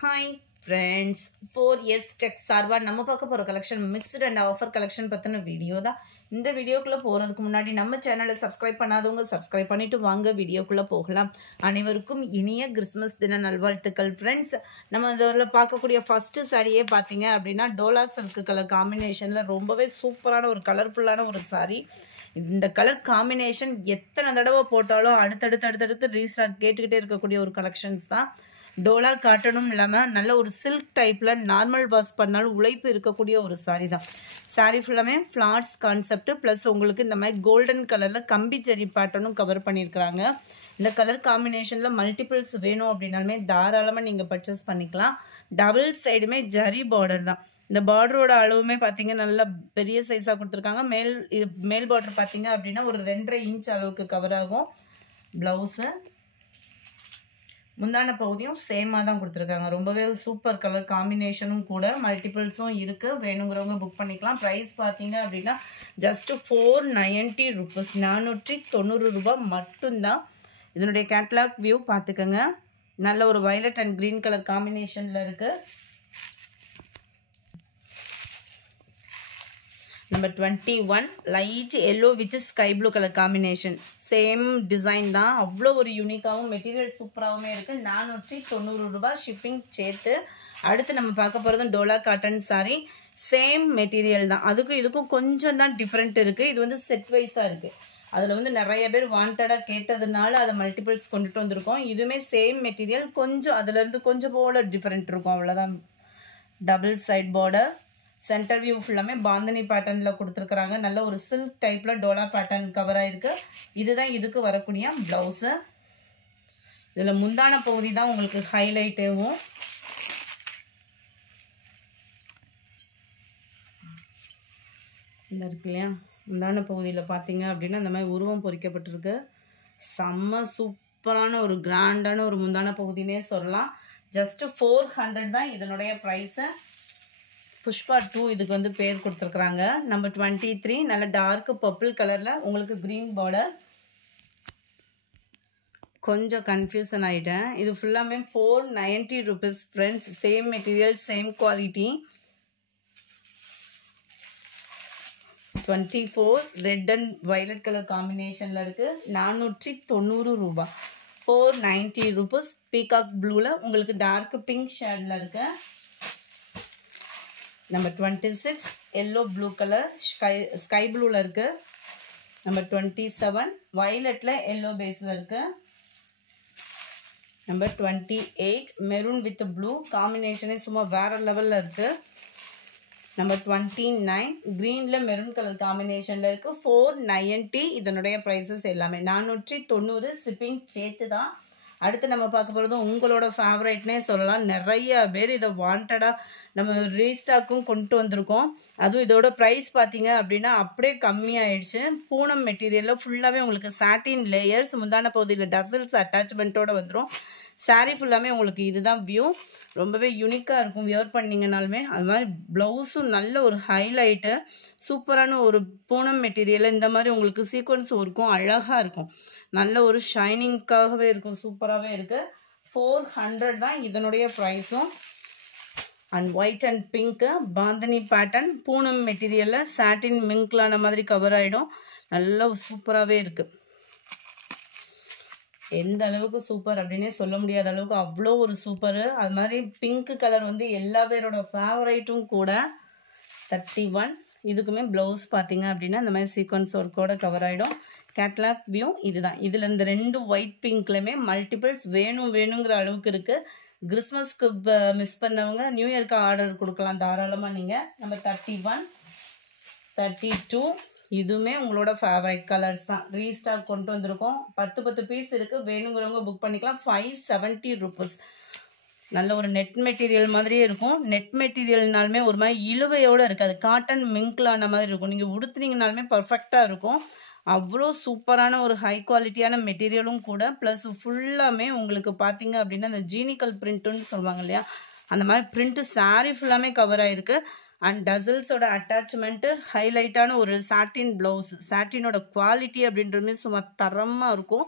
Hi friends, 4S Tech சார்பா நம்ம பார்க்க போற collection mixed and offer collection பத்தின வீடியோ தான். இந்த வீடியோக்குள்ள போறதுக்கு முன்னாடி நம்ம சேனலை சப்ஸ்கிரைப் பண்ணாதவங்க சப்ஸ்கிரைப் பண்ணிட்டு வாங்க வீடியோக்குள்ள போகலாம். அனைவருக்கும் இனிய கிறிஸ்மஸ் தின நல்வாழ்த்துக்கள் ஃப்ரெண்ட்ஸ். நம்ம இதில் பார்க்கக்கூடிய ஃபர்ஸ்ட் சாரியே பார்த்தீங்க அப்படின்னா டோலா சில்க் கலர் காம்பினேஷன்ல ரொம்பவே சூப்பரான ஒரு கலர்ஃபுல்லான ஒரு சாரி. இந்த கலர் காம்பினேஷன் எத்தனை தடவை போட்டாலும் அடுத்தடுத்து ரீஸ்டார்ட் கேட்டுக்கிட்டே இருக்கக்கூடிய ஒரு கலெக்ஷன்ஸ் தான். டோலா காட்டனும் இல்லாமல் நல்ல ஒரு சில்க் டைப்பில் நார்மல் வாஷ் பண்ணாலும் உழைப்பு இருக்கக்கூடிய ஒரு சாரி தான். சாரி ஃபுல்லாமே ஃப்ளார்ஸ் கான்செப்ட் ப்ளஸ் உங்களுக்கு இந்த மாதிரி கோல்டன் கலரில் கம்பி ஜெரி பேட்டர்னும் கவர் பண்ணியிருக்கிறாங்க. இந்த கலர் காம்பினேஷனில் மல்டிபிள்ஸ் வேணும் அப்படின்னாலுமே தாராளமாக நீங்கள் பர்ச்சேஸ் பண்ணிக்கலாம். டபுள் சைடுமே ஜரி பார்டர் தான். இந்த பார்டரோட அளவுமே பார்த்தீங்க நல்லா பெரிய சைஸாக கொடுத்துருக்காங்க. மேல் பார்டர் பார்த்தீங்க அப்படின்னா ஒரு 2.5 இன்ச் அளவுக்கு கவர் ஆகும். ப்ளவுஸு முந்தான பகுதியும் சேமாக தான் கொடுத்துருக்காங்க. ரொம்பவே சூப்பர் கலர் காம்பினேஷனும் கூட, மல்டிபிள்ஸும் இருக்குது. வேணுங்கிறவங்க புக் பண்ணிக்கலாம். ப்ரைஸ் பார்த்தீங்க அப்படின்னா ஜஸ்ட் 490 rupees, 490 ரூபாய் மட்டும்தான். இதனுடைய கேட்லாக் வியூ பார்த்துக்கோங்க. நல்ல ஒரு வயலட் அண்ட் க்ரீன் கலர் காம்பினேஷனில் இருக்குது. Number 21 light yellow with sky blue colour combination. Same design தான். அவ்வளோ ஒரு யூனிக்காகவும் மெட்டீரியல் சூப்பராகவுமே இருக்குது. 490 ரூபாய் ஷிப்பிங் சேர்த்து. அடுத்து நம்ம பார்க்க போகிறதும் Dola cotton sorry. Same material தான். அதுக்கும் இதுக்கும் கொஞ்சம் தான் டிஃப்ரெண்ட் இருக்குது. இது வந்து செட் வைஸாக இருக்குது. அதில் வந்து நிறைய பேர் வாண்டடாக கேட்டதுனால அதை மல்டிபிள்ஸ் கொண்டுட்டு வந்திருக்கோம். இதுவுமே சேம் மெட்டீரியல், கொஞ்சம் அதுலேருந்து கொஞ்சம் போல டிஃப்ரெண்ட் இருக்கும், அவ்வளோதான். Double side border, centre view ஃபுல்லாமே பாந்தனி பேட்டர்னில் கொடுத்துருக்குறாங்க. நல்ல ஒரு சில்க் டைப்பில் டோலா பேட்டர்ன் கவர் ஆகிருக்கு. இதுதான் இதுக்கு வரக்கூடிய ப்ளவுஸு. இதில் முந்தான பகுதி தான் உங்களுக்கு ஹைலைட்டேவும். இந்த இருக்கு இல்லையா, முந்தான பகுதியில் பார்த்தீங்க அப்படின்னா இந்த மாதிரி உருவம் பொறிக்கப்பட்டிருக்கு. செம்ம சூப்பரான ஒரு கிராண்டான ஒரு முந்தான பகுதினே சொல்லலாம். ஜஸ்ட் 400 தான் இதனுடைய ப்ரைஸு. புஷ்பா 2 இதுக்கு வந்து பேர் கொடுத்துருக்குறாங்க. நம்பர் 23 நல்ல டார்க் பர்பிள் கலரில் உங்களுக்கு க்ரீன் பார்டர். கொஞ்சம் கன்ஃபியூஷன் ஆகிட்டேன். இது ஃபுல்லாமே 490 rupees friends. Same material, same quality. 24 red and violet colour காம்பினேஷனில் இருக்குது. 490 ரூபாய், 490 rupees. பீகாக் ப்ளூவில் உங்களுக்கு டார்க் பிங்க் ஷேடில் இருக்குது. Number 26 yellow blue colour sky ப்ளூவில் இருக்குது. நம்பர் 27 வயலட்டில் எல்லோ பேஸில் இருக்குது. நம்பர் 28 மெரூன் வித் ப்ளூ காம்பினேஷனே சும்மா வேறு லெவலில் இருக்குது. நம்பர் 29 க்ரீனில் மெரூன் கலர் காம்பினேஷனில் இருக்குது. 490 இதனுடைய ப்ரைஸஸ் எல்லாமே. 490 ஷிப்பிங் சேர்த்து தான். அடுத்து நம்ம பார்க்க போகிறது உங்களோட ஃபேவரேட்னே சொல்லலாம். நிறைய பேர் இதை வாண்டடாக நம்ம ரீஸ்டாக்கும் கொண்டு வந்திருக்கோம். அதுவும் இதோட ப்ரைஸ் பார்த்தீங்க அப்படின்னா அப்படியே கம்மியாயிடுச்சு. பூனம் மெட்டீரியலில் ஃபுல்லாகவே உங்களுக்கு சாட்டின் லேயர்ஸ், முந்தான பகுதியில் டசல்ஸ் அட்டாச்மெண்ட்டோடு வந்துடும். சாரீ ஃபுல்லாமே உங்களுக்கு இதுதான் வியூ. ரொம்பவே யூனிக்காக இருக்கும் வியர் பண்ணிங்கனாலுமே. அது மாதிரி ப்ளவுஸும் நல்ல ஒரு ஹைலைட்டு, சூப்பரான ஒரு பூனம் மெட்டீரியல். இந்த மாதிரி உங்களுக்கு சீக்வன்ஸ் இருக்கும், அழகாக இருக்கும். நல்ல ஒரு ஷைனிங்காகவே இருக்கும், சூப்பராகவே இருக்குது. 400 தான் இதனுடைய ப்ரைஸும். And white and pink bandhani pattern Poonam மெட்டீரியலில் சாட்டின் மிங்க்லான மாதிரி கவர் ஆகிடும். நல்ல சூப்பராகவே இருக்குது. எந்த அளவுக்கு சூப்பர் அப்படின்னே சொல்ல முடியாத அளவுக்கு அவ்வளோ ஒரு சூப்பரு. அது மாதிரி பிங்க் கலர் வந்து எல்லா பேரோட ஃபேவரைட்டும் கூட. 31 இதுக்குமே ப்ளவுஸ் பார்த்தீங்க அப்படின்னா இந்த மாதிரி சீக்வன்ஸ் ஒர்க்கோட கவர் ஆகிடும். கேட்லாக் வியூ இதுதான். இதில் இந்த 2 ஒயிட் பிங்க்லையுமே மல்டிபிள்ஸ் வேணுங்கிற அளவுக்கு இருக்குது. கிறிஸ்மஸ்க்கு மிஸ் பண்ணவங்க நியூ இயர்க்கு ஆர்டர் கொடுக்கலாம் தாராளமாக நீங்கள். நம்ம 31 32 இதுவுமே உங்களோட ஃபேவரைட் கலர்ஸ் தான். ரீஸ்டாக் கொண்டு வந்திருக்கோம். 10 பீஸ் இருக்குது. வேணுங்கிறவங்க புக் பண்ணிக்கலாம். 570 rupees. நல்ல ஒரு நெட் மெட்டீரியல் மாதிரியே இருக்கும். நெட் மெட்டீரியல்னாலுமே ஒரு மாதிரி இழுவையோடு இருக்காது, காட்டன் மிங்க்லான மாதிரி இருக்கும். நீங்கள் உடுத்துனீங்கனாலுமே பர்ஃபெக்டாக இருக்கும். அவ்வளோ சூப்பரான ஒரு ஹை குவாலிட்டியான மெட்டீரியலும் கூட. ப்ளஸ் ஃபுல்லாமே உங்களுக்கு பார்த்தீங்க அப்படின்னா அந்த ஜீனிக்கல் பிரிண்ட்டுன்னு சொல்லுவாங்க இல்லையா, அந்த மாதிரி பிரிண்ட்டு சாரீ ஃபுல்லாமே கவர் ஆகிருக்கு. அண்ட் டசல்ஸோட அட்டாச்மெண்ட்டு, ஹைலைட்டான ஒரு சாட்டின் ப்ளவுஸ். சாட்டினோட குவாலிட்டி அப்படின்றதுமே சும்மா தரமாக இருக்கும்.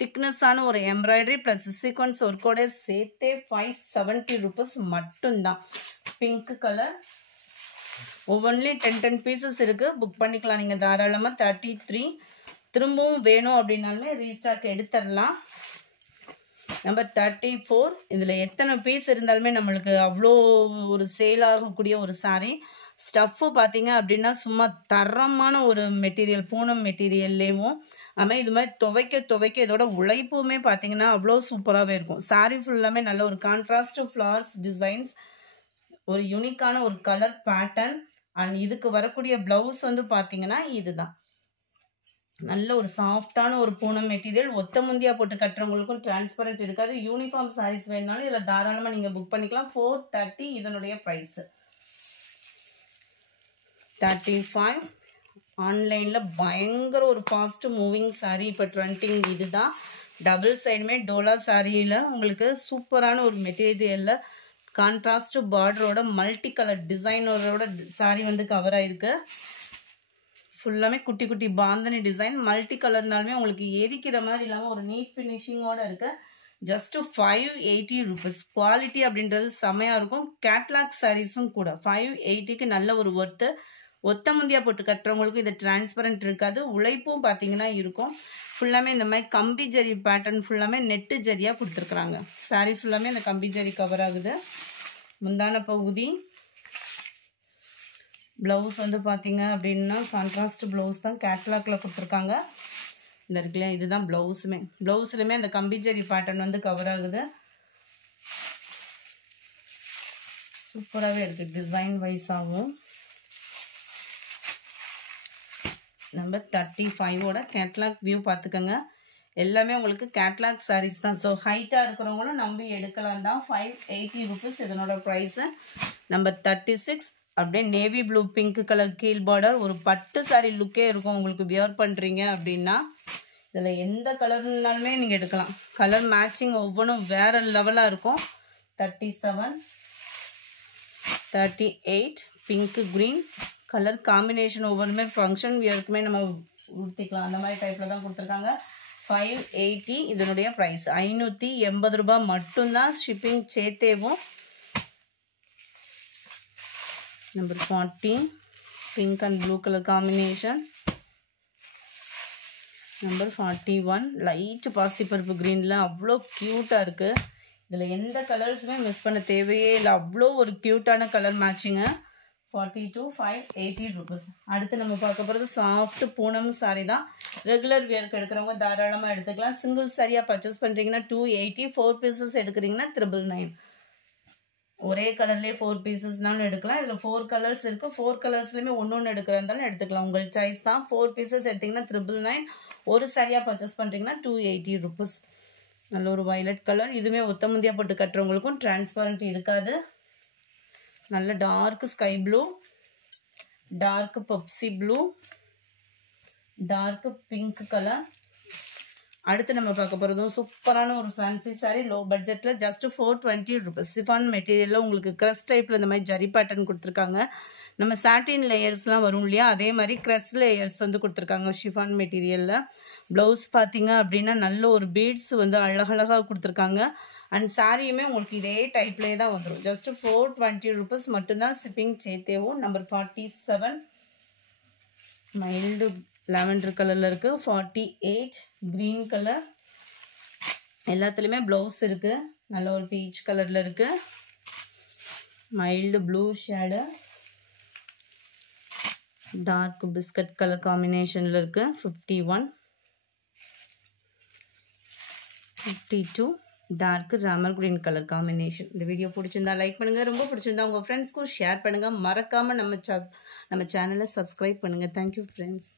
திக்னஸான ஒரு எம்ப்ராய்டரி ப்ளஸ் சீக்வன்ஸ் ஒர்க்கோட சேர்த்தே 570 rupees மட்டும்தான். பிங்க் கலர் ஒவ்வொன்றிலையும் 10 பீசஸ் இருக்குது. புக் பண்ணிக்கலாம் நீங்கள் தாராளமாக. 33 திரும்பவும் வேணும் அப்படின்னாலுமே ரீஸ்டாக் எடுத்துடலாம். நம்பர் 34 இதில் எத்தனை பீஸ் இருந்தாலுமே நம்மளுக்கு அவ்வளோ ஒரு சேல் ஆகக்கூடிய ஒரு சாரீ. ஸ்டஃப்பு பார்த்தீங்க அப்படின்னா சும்மா தரமான ஒரு மெட்டீரியல், பூனம் மெட்டீரியல்லேயும் அதுமாதிரி இது மாதிரி துவைக்க இதோட உழைப்புமே பார்த்தீங்கன்னா அவ்வளோ சூப்பராகவே இருக்கும். சாரீ ஃபுல்லாமே நல்ல ஒரு கான்ட்ராஸ்ட் ஃப்ளவர்ஸ் டிசைன்ஸ், ஒரு யூனிக்கான ஒரு கலர் பேட்டர்ன். அண்ட் இதுக்கு வரக்கூடிய ப்ளவுஸ் வந்து பார்த்தீங்கன்னா இதுதான். நல்ல ஒரு சாஃப்டான ஒரு பூனம் மெட்டீரியல். ஒத்த முந்தியா போட்டு கட்டுறவங்களுக்கும் டிரான்ஸ்பரண்ட் இருக்காது. யூனிஃபார்ம் சாரீஸ் வேணுனாலும் இதில் தாராளமாக நீங்கள் புக் பண்ணிக்கலாம். 430 இதனுடைய ப்ரைஸு. 35 ஆன்லைனில் பயங்கர ஒரு ஃபாஸ்ட் மூவிங் சாரீ இப்போ ட்ரெண்டிங் இதுதான். டபுள் சைடுமே டோலா சாரியில் உங்களுக்கு சூப்பரான ஒரு மெட்டீரியலில் கான்ட்ராஸ்ட் பார்டரோட மல்டி கலர் டிசைனரோட சாரீ வந்து கவர் ஆகிருக்கு. ஃபுல்லாமே குட்டி குட்டி பாந்தனி டிசைன், மல்டி கலர்னாலுமே உங்களுக்கு எரிக்கிற மாதிரி இல்லாமல் ஒரு நீட் ஃபினிஷிங்கோடு இருக்கு. Just 580 rupees. குவாலிட்டி அப்படின்றது செமையாக இருக்கும். கேட்லாக் சாரீஸும் கூட 580க்கு நல்ல ஒரு ஒர்த்து. ஒத்த முந்தியா போட்டு கட்டுறவங்களுக்கு இது டிரான்ஸ்பரண்ட் இருக்காது. உழைப்பும் பார்த்தீங்கன்னா இருக்கும். ஃபுல்லாமே இந்த மாதிரி கம்பி ஜரி பேட்டர்ன், ஃபுல்லாமே நெட்டு ஜரியாக கொடுத்துருக்குறாங்க. சாரீ ஃபுல்லாமே இந்த கம்பி ஜரி கவர் ஆகுது. முந்தான பகுதி ப்ளவுஸ் வந்து பார்த்தீங்க அப்படின்னா கான்ட்ராஸ்ட் ப்ளவுஸ் தான் கேட்லாக்ல கொடுத்துருக்காங்க. இந்த இருக்குல்லையா, இதுதான் ப்ளவுஸுமே. ப்ளவுஸ்லையுமே அந்த கம்பி ஜரி பேட்டர்ன் வந்து கவர் ஆகுது. சூப்பராகவே இருக்குது டிசைன் வைஸாகவும். நம்பர் 35ஓட கேட்லாக் வியூ பார்த்துக்கோங்க. எல்லாமே உங்களுக்கு கேட்லாக் சாரீஸ் தான். ஸோ ஹைட்டாக இருக்கிறவங்களும் நம்பி எடுக்கலாம் தான். 580 rupees இதனோட ப்ரைஸு. நம்பர் 36 அப்படியே நேவி ப்ளூ பிங்க் கலர் கீழ் பார்டர், ஒரு பட்டு சாரீ லுக்கே இருக்கும் உங்களுக்கு வியர் பண்ணுறீங்க அப்படின்னா. இதில் எந்த கலர்னாலுமே நீங்கள் எடுக்கலாம். கலர் மேட்சிங் ஒவ்வொன்றும் வேறு லெவலாக இருக்கும். 37 38 பிங்க் க்ரீன் கலர் காம்பினேஷன் ஒவ்வொன்றுமே ஃபங்க்ஷன் வியருக்குமே நம்ம ஊற்றிக்கலாம். அந்த மாதிரி டைப்பில் தான் கொடுத்துருக்காங்க. 580 இதனுடைய ப்ரைஸ். 580 ரூபாய் மட்டும்தான் ஷிப்பிங் சேர்த்தேவும். Number 40 pink and blue colour combination. Number 41 light பாசிப்பருப்பு க்ரீனில் அவ்வளோ க்யூட்டாக இருக்குது. இதில் எந்த கலர்ஸுமே மிஸ் பண்ண தேவையே இல்லை. அவ்வளோ ஒரு க்யூட்டான கலர் மேட்சிங்கு. 42 580 rupees. அடுத்து நம்ம பார்க்க போகிறது சாஃப்ட் பூனம் சாரீ தான். ரெகுலர் வியருக்கு எடுக்கிறவங்க தாராளமாக எடுத்துக்கலாம். சிங்கிள் சாரியாக பர்ச்சேஸ் பண்ணுறீங்கன்னா 280, 4 பீசஸ் எடுக்கிறீங்கன்னா 999. ஒரே கலர்லேயே 4 பீசஸ்னாலும் எடுக்கலாம். இதில் 4 கலர்ஸ் இருக்குது. 4 கலர்ஸ்லையுமே ஒன்று எடுக்கிறா இருந்தாலும் எடுத்துக்கலாம். உங்கள் சாய்ஸ் தான். 4 பீசஸ் எடுத்திங்கன்னா 999. ஒரு சாரியாக பர்ச்சேஸ் பண்ணுறீங்கன்னா 280 rupees. நல்ல ஒரு வயலட் கலர். இதுவுமே ஒத்த முந்தியா போட்டு கட்டுறவங்களுக்கும் டிரான்ஸ்பரண்ட் இருக்காது. நல்ல dark sky blue, dark Pepsi blue, dark pink colour. அடுத்து நம்ம பார்க்க போகிறதும் சூப்பரான ஒரு ஃபேன்சி சாரீ. லோ பட்ஜெட்டில் ஜஸ்ட் 420 rupees. சிஃபான் மெட்டீரியலில் உங்களுக்கு க்ரஸ் டைப்பில் இந்த மாதிரி ஜரி பேட்டர்ன் கொடுத்துருக்காங்க. நம்ம சாட்டின் லேயர்ஸ்லாம் வரும் இல்லையா, அதே மாதிரி க்ரஸ் லேயர்ஸ் வந்து கொடுத்துருக்காங்க ஷிஃபான் மெட்டீரியலில். ப்ளவுஸ் பார்த்தீங்க அப்படின்னா நல்ல ஒரு பீட்ஸ் வந்து அழகழகாக கொடுத்துருக்காங்க. அண்ட் சாரியுமே உங்களுக்கு இதே டைப்லேயே தான் வந்துடும். ஜஸ்ட் 420 rupees மட்டும்தான் ஷிப்பிங் சேர்த்தேவும். நம்பர் 47 மைல்டு லாவெண்டர் கலரில் இருக்குது. 48 க்ரீன் கலர். எல்லாத்துலேயுமே ப்ளவுஸ் இருக்குது. நல்ல ஒரு பீச் கலரில் இருக்குது. Mild blue shade, dark biscuit colour காம்பினேஷனில் இருக்குது. 51 52 dark Ramar green colour combination. இந்த வீடியோ பிடிச்சிருந்தா லைக் பண்ணுங்கள். ரொம்ப பிடிச்சிருந்தா உங்கள் ஃப்ரெண்ட்ஸ்க்கும் ஷேர் பண்ணுங்கள். மறக்காமல் நம்ம சேனலை சப்ஸ்கிரைப் பண்ணுங்கள். Thank you friends.